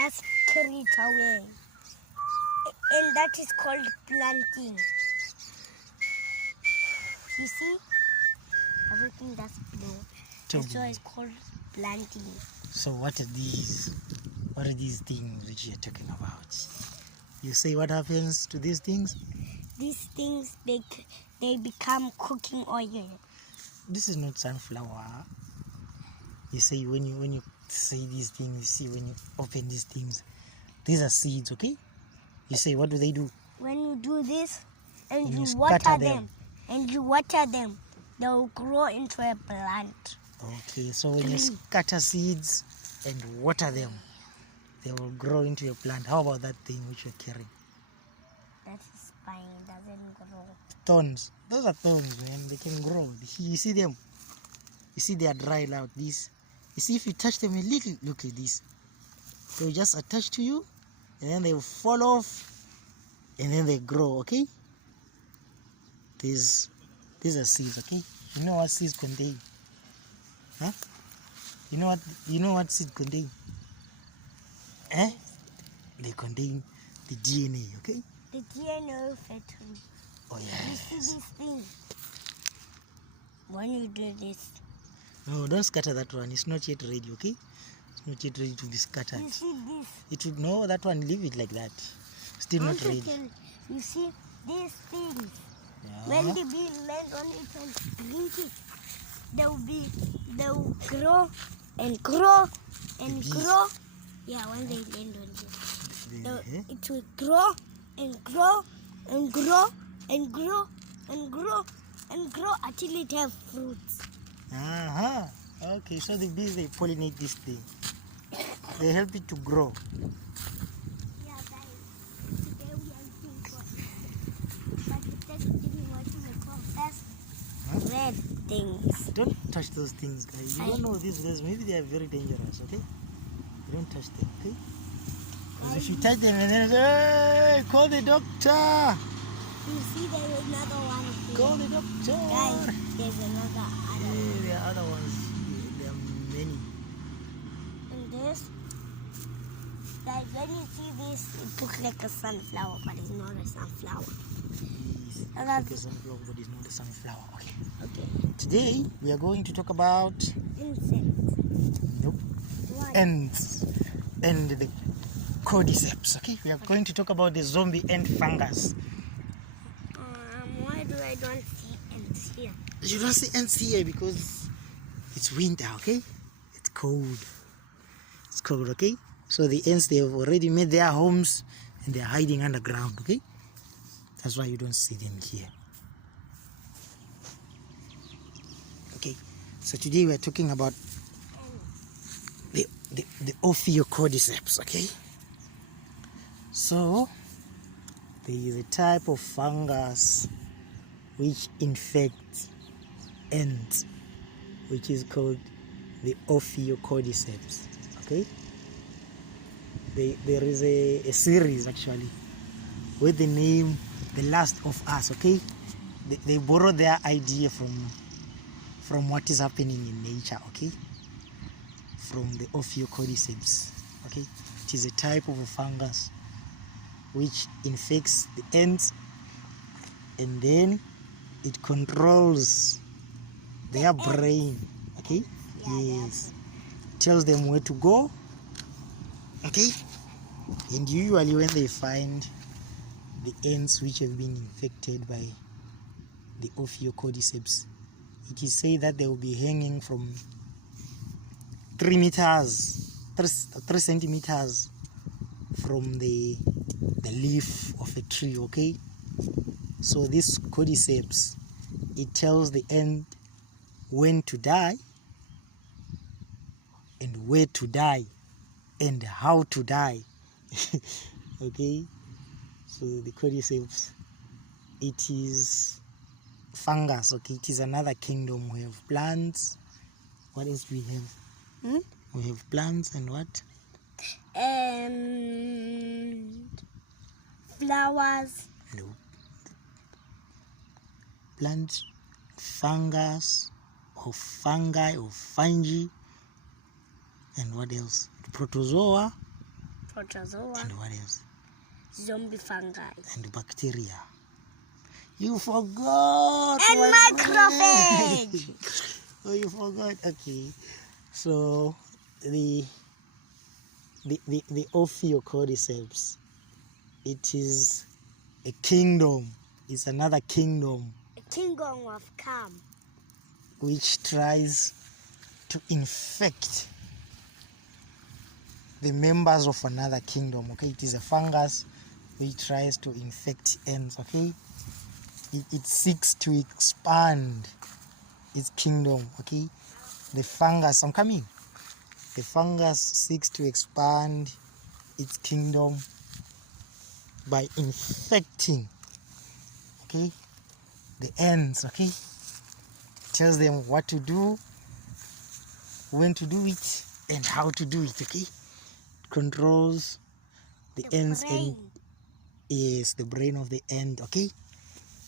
just carry it away. And that is called planting. You see? Everything that's blue. That's why it's called planting. So what are these? What are these things which you're talking about? You say what happens to these things? These things, they become cooking oil. This is not sunflower. You say when you say these things, you see when you open these things, these are seeds, okay? You say what do they do? When you do this and When you you water scatter them, they'll grow into a plant. Okay, so when you scatter seeds and water them, they will grow into a plant. How about that thing which you're carrying? That is fine, it doesn't grow. Thorns. Those are thorns, man. They can grow. You see them? You see they are dried out. These. You see if you touch them a little, look at this. They will just attach to you, and then they will fall off, and then they grow. Okay. These are seeds. Okay. You know what seeds contain? Huh? You know what seeds contain? Eh? They contain the DNA. Okay. The DNA factory. Oh yeah. You see this thing? When you do this. No, don't scatter that one. It's not yet ready, okay? It's not yet ready to be scattered. You see this? It would no, that one, leave it like that. Still not ready. You see these things? Yeah. When the bee land on it and blink it, they'll grow and grow and grow. Yeah, when they land on it. It will grow and grow and grow and grow and grow and grow until it has fruits. Okay, so the bees, they pollinate this thing. They help it to grow. Yeah, guys. Today we are looking for it. But the next thing what we call that's red things. Don't touch those things, guys. You don't know these guys. Maybe they are very dangerous, okay? You don't touch them, okay? Because if you touch them and then hey, call the doctor. You see there's another one here. Call the doctor. Guys, there's another other one. There are other ones. There are many. And this, guys, when you see this, it looks like a sunflower, but it's not a sunflower. Yes, And like a sunflower, but it's not a sunflower. Okay. Okay. Today we are going to talk about Insects. nope. What? Ants and the cordyceps. Okay, we are going to talk about the zombie ant fungus. Why do I don't see ants here? You don't see ants here because it's winter. Okay, it's cold. It's cold. Okay, so the ants, they have already made their homes and they are hiding underground. Okay, that's why you don't see them here. Okay, so today we are talking about the Ophiocordyceps. Okay, so there is a type of fungus which infects ants, which is called the Ophiocordyceps. Okay, there is a series actually with the name The Last of Us. Okay, they borrow their idea from what is happening in nature. Okay, from the Ophiocordyceps. Okay, it is a type of a fungus which infects the ants, and then it controls their brain. Okay, yes, tells them where to go. Okay, and usually when they find the ants which have been infected by the Ophiocordyceps, it is said that they will be hanging from 3 centimeters from the leaf of a tree. Okay, so this cordyceps, it tells the ant when to die and where to die and how to die. Okay, so the cordyceps, it is fungus. Okay, it is another kingdom. We have plants. What else do we have? We have plants and what? Flowers. No. Plants, fungus, or fungi, or fungi, and what else? Protozoa. protozoa, and what else? zombie fungi, And bacteria. You forgot. and my macrophage. friend. Oh, you forgot. Okay. So the Ophiocordyceps, it is a kingdom. It's another kingdom. A kingdom of calm. Which tries to infect the members of another kingdom. Okay, it is a fungus which tries to infect ants. Okay, it seeks to expand its kingdom. Okay, the fungus, I'm coming. The fungus seeks to expand its kingdom by infecting, okay, the ants. Okay, tells them what to do, when to do it, and how to do it. Okay, controls the ants and yes, the brain of the ant. Okay,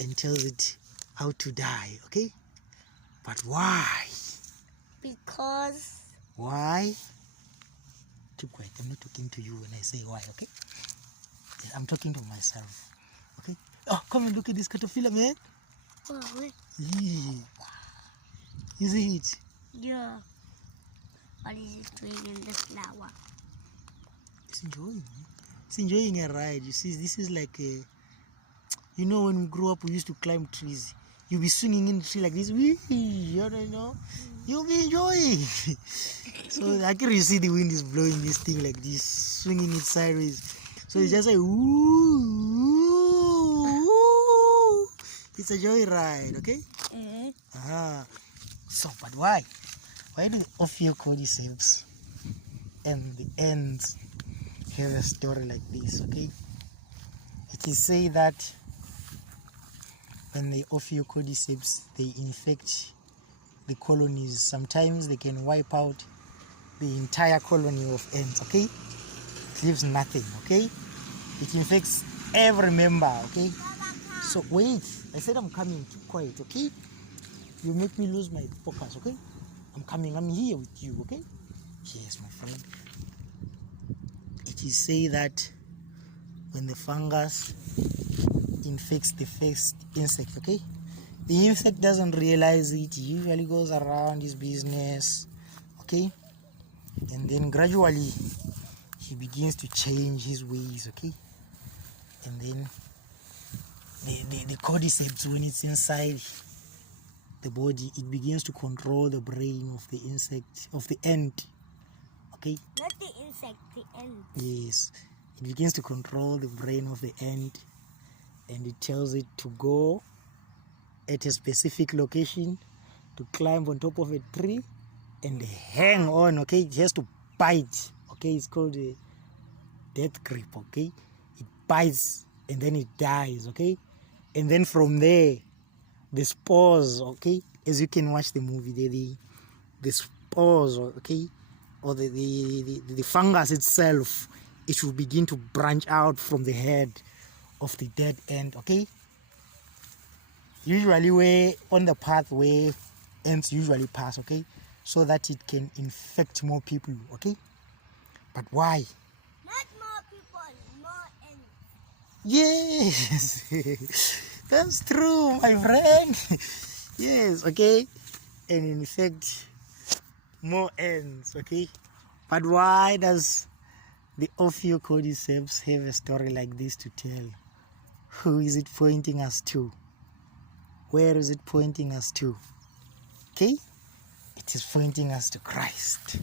and tells it how to die. Okay, but why? Because. Why? Keep quiet. I'm not talking to you when I say why. Okay, I'm talking to myself. Okay. Oh, come and look at this caterpillar, man. Oh, wait. Yeah. You see it? Yeah. What is it doing in the flower? It's enjoying. It's enjoying a ride. You see, this is like a, you know, when we grew up, we used to climb trees. You'll be swinging in the tree like this. Wee, you don't know. You'll be enjoying. So I can see the wind is blowing this thing like this, swinging it sideways. So it's just like, ooh, ooh. It's a joy ride, okay? So, but why? Why do the Ophiocordyceps and the ants have a story like this, okay? It is said that when the Ophiocordyceps, they infect the colonies, sometimes they can wipe out the entire colony of ants, okay? It leaves nothing, okay? It infects every member, okay? So wait, I said I'm coming. Keep quiet, okay? You make me lose my focus, okay? I'm coming. I'm here with you, okay? Yes, my friend. It is said that when the fungus infects the first insect, okay? The insect doesn't realize it. He usually goes around his business, okay? And then gradually he begins to change his ways, okay? And then the cordyceps, when it's inside the body, it begins to control the brain of the insect, of the ant, okay? Not the insect, the ant. Yes, it begins to control the brain of the ant, and it tells it to go at a specific location, to climb on top of a tree and hang on, okay? It has to bite, okay? It's called a death grip, okay? It bites and then it dies, okay? And then from there, the spores, okay? As you can watch the movie, the spores, okay? Or the fungus itself, it will begin to branch out from the head of the dead ant, okay? Usually where on the path where ants usually pass, okay? So that it can infect more people, okay? But why? Not more people, more ants. Yes, that's true, my friend. Yes, okay? And in fact, more ants, okay? But why does the Ophiocordyceps have a story like this to tell? Who is it pointing us to? Where is it pointing us to? Okay? It is pointing us to Christ.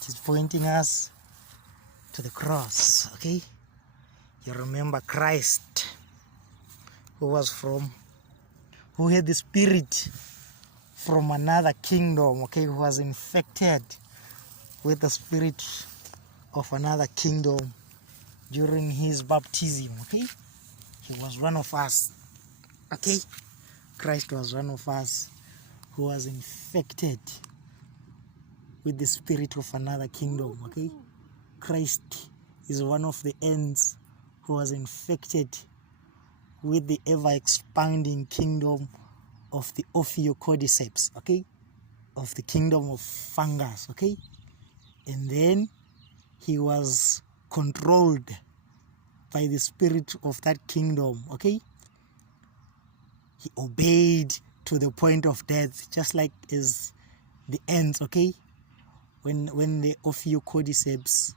It is pointing us to the cross, okay? You remember Christ, who had the spirit from another kingdom, okay, who was infected with the spirit of another kingdom during his baptism, okay? He was one of us, okay? Christ was one of us who was infected with the spirit of another kingdom, okay? Christ is one of the ants who was infected with the ever-expanding kingdom of the Ophiocordyceps, okay? Of the kingdom of fungus, okay? And then he was controlled by the spirit of that kingdom, okay? He obeyed to the point of death, just like as the ants, okay? When the Ophiocordyceps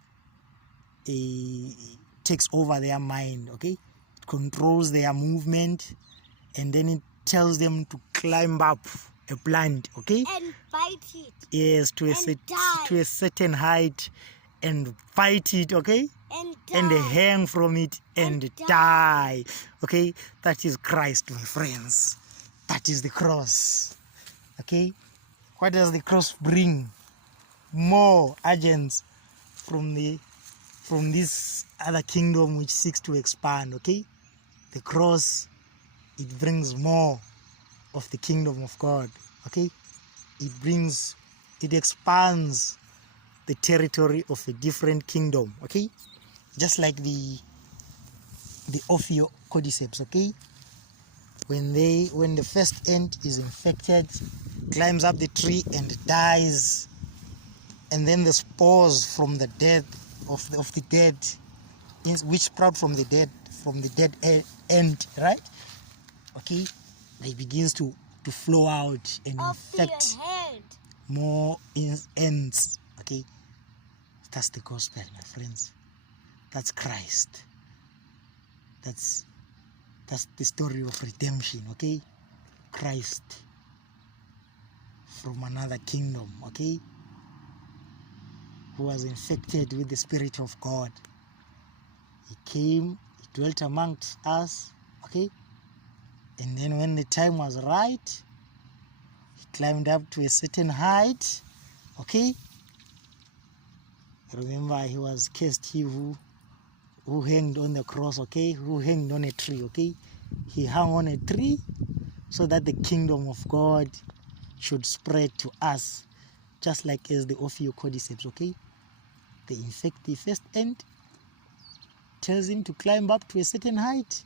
takes over their mind, okay? It controls their movement, and then it tells them to climb up a plant, okay? And bite it. Yes, to a certain height, and fight it, okay? And hang from it and die. Okay, that is Christ, my friends. That is the cross. Okay, what does the cross bring? More agents from this other kingdom which seeks to expand. Okay, the cross, it brings more of the kingdom of God. Okay, it expands the territory of a different kingdom. Okay, just like the Ophiocordyceps, okay? When the first ant is infected, climbs up the tree and dies, and then the spores from the dead of the dead, which sprout from the dead ant, right? Okay, they begins to flow out and infect more ants. Okay, that's the gospel, my friends. That's Christ. That's the story of redemption, okay? Christ from another kingdom, okay? Who was infected with the Spirit of God. He came, he dwelt amongst us, okay? And then when the time was right, he climbed up to a certain height, okay? Remember, he was cursed, he who hanged on the cross, okay? Who hanged on a tree, okay? He hung on a tree so that the kingdom of God should spread to us, just like as the Ophiocordyceps, okay? They infect the first ant, tells him to climb up to a certain height,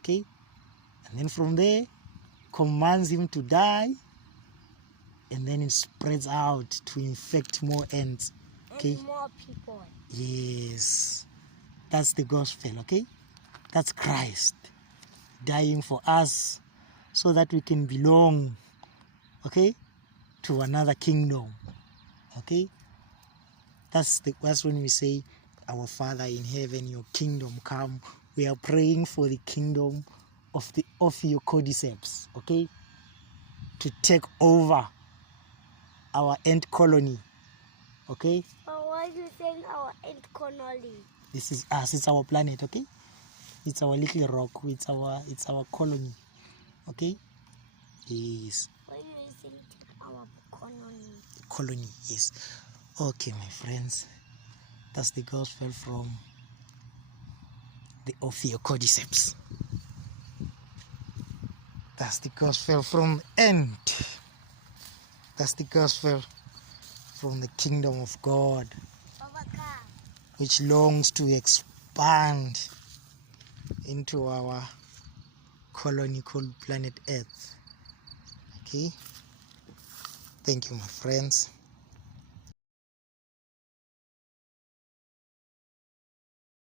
okay? And then from there, commands him to die, and then it spreads out to infect more ants, okay? And more people. Yes. That's the gospel, okay? That's Christ dying for us so that we can belong, okay, to another kingdom, okay? That's when we say, our Father in heaven, your kingdom come. We are praying for the kingdom of the Ophiocordyceps, okay, to take over our ant colony, okay? But why are you saying our ant colony? This is us. It's our planet, okay? It's our little rock. It's our colony, okay? Yes. Why are you saying our colony? Colony, yes. Okay, my friends. That's the gospel from the Ophiocordyceps. That's the gospel from ant. That's the gospel from the kingdom of God, which longs to expand into our colony called planet Earth. Okay? Thank you, my friends.